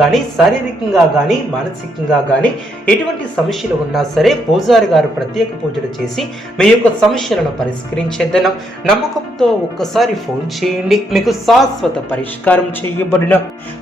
కానీ శారీరకంగా కానీ మానసికంగా కానీ ఎటువంటి సమస్యలు ఉన్నా సరే పూజారి గారు ప్రత్యేక పూజలు చేసి మీ యొక్క సమస్యలను పరిష్కరించేద్దన నమ్మకంతో ఒక్కసారి ఫోన్ చేయండి. మీకు శాశ్వత పరిష్కారం చేయబడిన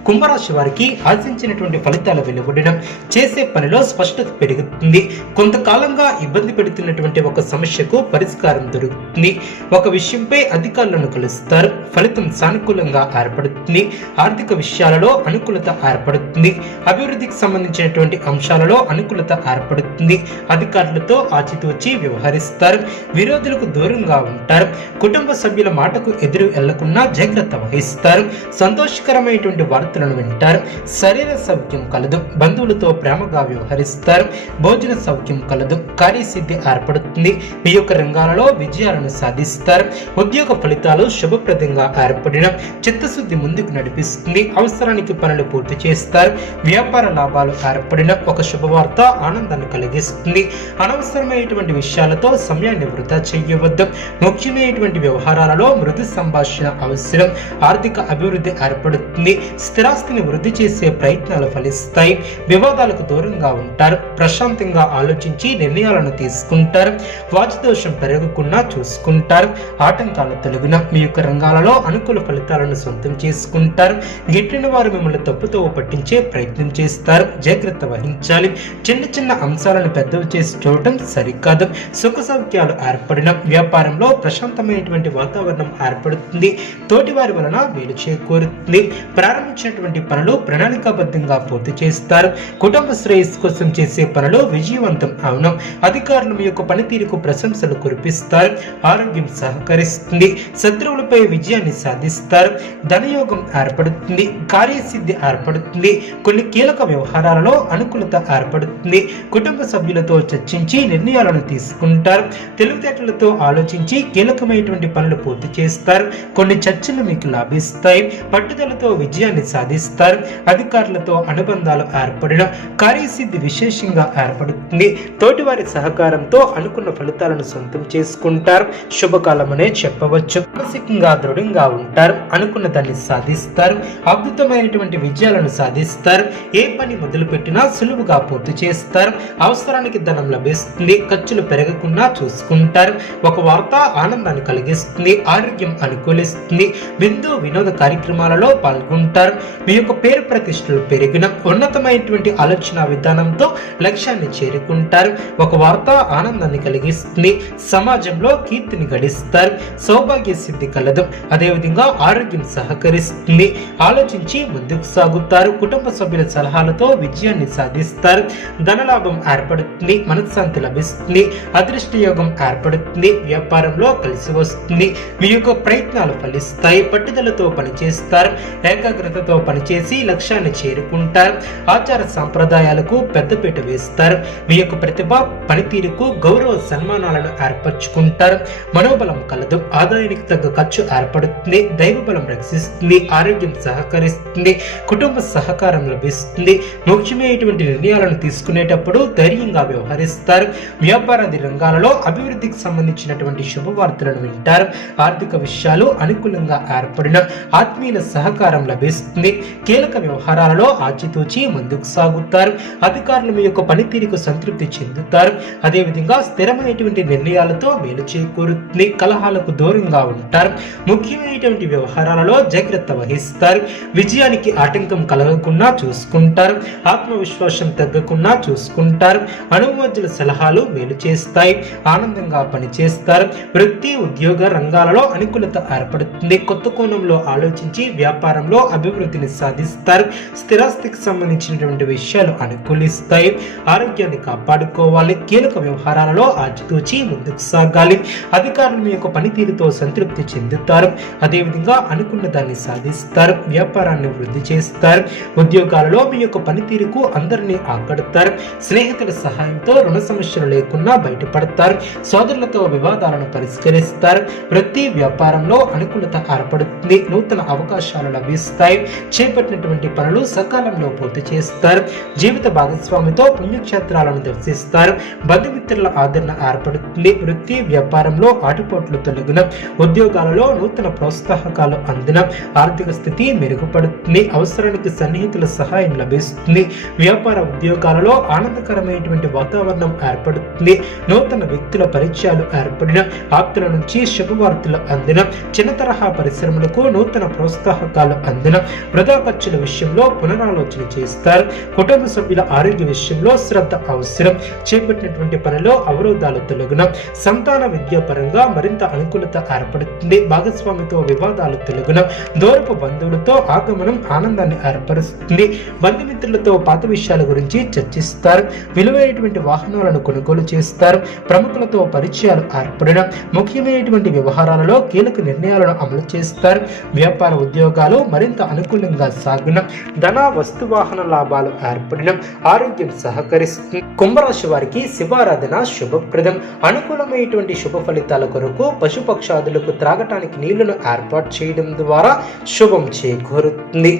కుంభరాశి వారికి ఆశించినటువంటి ఫలితాలు వెలువడిన చేసే పనిలో స్పష్టత పెరుగుతుంది. కొంతకాలంగా ఇబ్బంది పెడుతున్నటువంటి ఒక సమస్యకు పరిష్కారం దొరుకుతుంది. ఒక విషయంపై అధికారులను కలుస్తారు. ఫలితం సానుకూలంగా ఏర్పడుతుంది. ఆర్థిక విషయాలలో అనుకూలత ఏర్పడుతుంది. ఏర్పడుతుంది. అభివృద్ధికి సంబంధించినటువంటి అంశాలలో అనుకూలత ఏర్పడుతుంది. అధికారులతో ఆచితూచి వ్యవహరిస్తారు. విరోధులకు దూరంగా ఉంటారు. కుటుంబ సభ్యుల మాటకు ఎదురు వెళ్ళకుండా జాగ్రత్త వహిస్తారు. సంతోషకరమైనటువంటి వార్తలను వింటారు. శరీర సౌఖ్యం కలదు. బంధువులతో ప్రేమగా వ్యవహరిస్తారు. భోజన సౌఖ్యం కలదు. కార్యసిద్ధి ఏర్పడుతుంది. మీ యొక్క రంగాలలో విజయాలను సాధిస్తారు. ఉద్యోగ ఫలితాలు శుభప్రదంగా ఏర్పడిన చిత్తశుద్ధి ముందుకు నడిపిస్తుంది. అవసరానికి పనులు పూర్తి చేస్తారు. వ్యాపార లాభాలు ఏర్పడిన ఒక శుభవార్త ఆనందాన్ని కలిగిస్తుంది. అనవసరమైనటువంటి విషయాలతో సమయాన్ని వృధా చేయవద్దు. ముఖ్యమైనటువంటి వ్యవహారాలలో మృదు సంభాషణ అవసరం. ఆర్థిక అభివృద్ధి ఏర్పడుతుంది. స్థిరాస్తిని వృద్ధి చేసే ప్రయత్నాలు ఫలిస్తాయి. వివాదాలకు దూరంగా ఉంటారు. ప్రశాంతంగా ఆలోచించి నిర్ణయాలను తీసుకుంటారు. వాచదోషం పెరగకుండా చూసుకుంటారు. ఆటంకాలు తొలగిన మీ యొక్క రంగాలలో అనుకూల ఫలితాలను సొంతం చేసుకుంటారు. గిట్టిన వారు మిమ్మల్ని తప్పుతో పట్టించే ప్రయత్నం చేస్తారు. జాగ్రత్త వహించాలి. చిన్న చిన్న అంశాలను పెద్దవి చేసి చూడటం సరికాదు. సుఖ సౌఖ్యాలు ఏర్పడిన వ్యాపారంలో ప్రశాంతమైనటువంటి వాతావరణం ఏర్పడుతుంది. తోటి వారి వలన వీలు చేకూరుతుంది. ప్రారంభించినటువంటి పనులు ప్రణాళికాబద్ధంగా పూర్తి చేస్తారు. కుటుంబ శ్రేయస్సు కోసం చేసే పనులు విజయవంతం అవనం. అధికారులు మీ యొక్క పనితీరుకు ప్రశంసలు కురిపిస్తారు. ఆరోగ్యం సహకరిస్తుంది. శత్రువులపై విజయాన్ని సాధిస్తారు. ధనయోగం ఏర్పడుతుంది. కార్యసిద్ధి ఏర్పడుతుంది. కొన్ని కీలక వ్యవహారాలలో అనుకూలత ఏర్పడుతుంది. కుటుంబ సభ్యులతో చర్చించి నిర్ణయాలను తీసుకుంటారు. తెలివితేటలతో ఆలోచించి కీలకమైనటువంటి పనులు పూర్తి చేస్తారు. కొన్ని చర్చలు మీకు లాభిస్తాయి. పట్టుదలతో విజయాన్ని సాధిస్తారు. అధికారులతో అనుబంధాలు ఏర్పడడం కార్యసిద్ధి విశేషంగా ఏర్పడుతుంది. తోటివారి సహకారంతో అనుకున్న ఫలితాలను సొంతం చేసుకుంటారు. శుభకాలమనే చెప్పవచ్చు. మానసికంగా దృఢంగా ఉంటారు. అనుకున్న దాన్ని సాధిస్తారు. అద్భుతమైనటువంటి విజయాలను సాధిస్తారు. ఏ పని మొదలుపెట్టినా సులువుగా పూర్తి చేస్తారు. అవసరానికి ధనం లభిస్తుంది. ఖర్చులు పెరగకుండా చూసుకుంటారు. ఒక వార్త ఆనందాన్ని కలిగిస్తుంది. ఆరోగ్యం అనుకూలిస్తుంది. విందు వినోద కార్యక్రమాలలో పాల్గొంటారు. మీ యొక్క పేరు ప్రతిష్టలు పెరిగిన ఉన్నతమైనటువంటి ఆలోచన విధానంతో లక్ష్యాన్ని చేరుకుంటారు. ఒక వార్త ఆనందాన్ని కలిగిస్తుంది. సమాజంలో కీర్తిని గడిస్తారు. సౌభాగ్య సిద్ధి కలదు. అదేవిధంగా ఆరోగ్యం సహకరిస్తుంది. ఆలోచించి ముందుకు సాగుతారు. కుటుంబ సభ్యుల సలహాలతో విజయాన్ని సాధిస్తారు. ధనలాభం ఏర్పడుతుంది మనశ్శాంతి లభిస్తుంది అదృష్ట యోగం ఏర్పడుతుంది వ్యాపారంలో కలిసి వస్తుంది మీ యొక్క ప్రయత్నాలు ఫలిస్తాయి పట్టుదలతో పనిచేస్తారు ఏకాగ్రతతో పనిచేసి లక్ష్యాన్ని చేరుకుంటారు ఆచార సాంప్రదాయాలకు పెద్దపీట వేస్తారు మీ యొక్క ప్రతిభ పనితీరుకు గౌరవ సన్మానాలను ఏర్పరచుకుంటారు. మనోబలం కలదు ఆదాయానికి తగ్గ ఖర్చు ఏర్పడుతుంది దైవబలం రక్షిస్తుంది ఆరోగ్యం సహకరిస్తుంది కుటుంబ సహకారం లభిస్తుంది ముఖ్యమైనటువంటి నిర్ణయాలను తీసుకునేటప్పుడు ధైర్యంగా వ్యవహరిస్తారు. వ్యాపారాది రంగాలలో అభివృద్ధికి సంబంధించినటువంటి శుభవార్తలను వింటారు. ఆర్థిక విషయాలు అనుకూలంగా ఏర్పడిన ఆత్మీయుల సహకారం లభిస్తుంది. కీలక వ్యవహారాలలో ఆచితూచి ముందుకు సాగుతారు. అధికారుల మీ యొక్క పనితీరుకు సంతృప్తి చెందుతారు. అదేవిధంగా స్థిరమైనటువంటి నిర్ణయాలతో మేలు చేకూరుతుంది. కలహాలకు దూరంగా ఉంటారు. ముఖ్యమైనటువంటి వ్యవహారాలలో జాగ్రత్త వహిస్తారు. విజయానికి ఆటంకం కలగకుండా చూసుకుంటారు. ఆత్మవిశ్వాసం తగ్గకుండా చూసుకుంటారు. అనుమతుల సలహాలు మేలు చేస్తాయి. ఆనందంగా పనిచేస్తారు. వృత్తి ఉద్యోగ రంగాలలో అనుకూలత ఏర్పడుతుంది. కొత్త కోణంలో ఆలోచించి వ్యాపారంలో అభివృద్ధిని సాధిస్తారు. స్థిరాస్తికి సంబంధించినటువంటి విషయాలు అనుకూలిస్తాయి. ఆరోగ్యాన్ని కాపాడుకోవాలి. కీలక వ్యవహారాలలో ఆచితూచి ముందుకు సాగాలి. అధికారులు మీ యొక్క పనితీరుతో సంతృప్తి చెందుతారు. అదేవిధంగా అనుకున్న దాన్ని సాధిస్తారు. వ్యాపారాన్ని వృద్ధి చేస్తారు. ఉద్యోగాలలో మీ యొక్క పనితీరుకు అందరినీ ఆకడతారు. స్నేహితుల సహాయంతో రుణ సమస్యలు లేకుండా బయటపడతారు. సోదరులతో వివాదాలను పరిష్కరిస్తారు. వృత్తి వ్యాపారంలో అనుకూలత ఏర్పడుతుంది. నూతన అవకాశాలు లభిస్తాయి. చేపట్టినటువంటి పనులు సకాలంలో పూర్తి చేస్తారు. జీవిత భాగస్వామితో పుణ్యక్షేత్రాలను దర్శిస్తారు. బంధుమిత్రుల ఆదరణ ఏర్పడుతుంది. వృత్తి వ్యాపారంలో ఆటుపోట్లు తొలగిన ఉద్యోగాలలో నూతన ప్రోత్సాహకాలు అందిన ఆర్థిక స్థితి మెరుగుపడుతుంది. అవసరానికి సన్నిహితుల సహాయం లభిస్తుంది. వ్యాపార ఉద్యోగాలలో ఆనందకరమైనటువంటి వాతావరణం ఏర్పడుతుంది. నూతన వ్యక్తుల పరిచయాలు ఏర్పడిన ఆప్తుల నుంచి శుభవార్తలు అందిన చిన్న తరహా పరిశ్రమలకు నూతన ప్రోత్సాహకాలు అందిన వృధా ఖర్చుల విషయంలో పునరాలోచన చేస్తారు. కుటుంబ సభ్యుల ఆరోగ్య విషయంలో శ్రద్ధ అవసరం. చేపట్టినటువంటి పనిలో అవరోధాలు తొలగిన సంతాన విద్యాపరంగా మరింత అనుకూలత ఏర్పడుతుంది. భాగస్వామితో వివాదాలు తొలగిన దూరపు బంధువులతో ఆగమనం ఆనందాన్ని ఏర్పరుస్తుంది బంధుమిత్రులతో పాత విషయాల గురించి చర్చిస్తారు. విలువైనటువంటి వాహనాలను కొనుగోలు చేస్తారు. ప్రముఖులతో పరిచయాలు ఏర్పడడం ముఖ్యమైనటువంటి వ్యవహారాలలో కీలక నిర్ణయాలను అమలు చేస్తారు. వ్యాపార ఉద్యోగాలు మరింత అనుకూలంగా సాగడం ధన వస్తు వాహన లాభాలు ఏర్పడడం ఆరోగ్యం సహకరిస్తుంది. కుంభరాశి వారికి శివారాధన శుభప్రదం. అనుకూలమైనటువంటి శుభ ఫలితాల కొరకు పశుపక్షాదులకు త్రాగటానికి నీళ్ళను ఏర్పాటు చేయడం ద్వారా శుభం చేకూరుతుంది.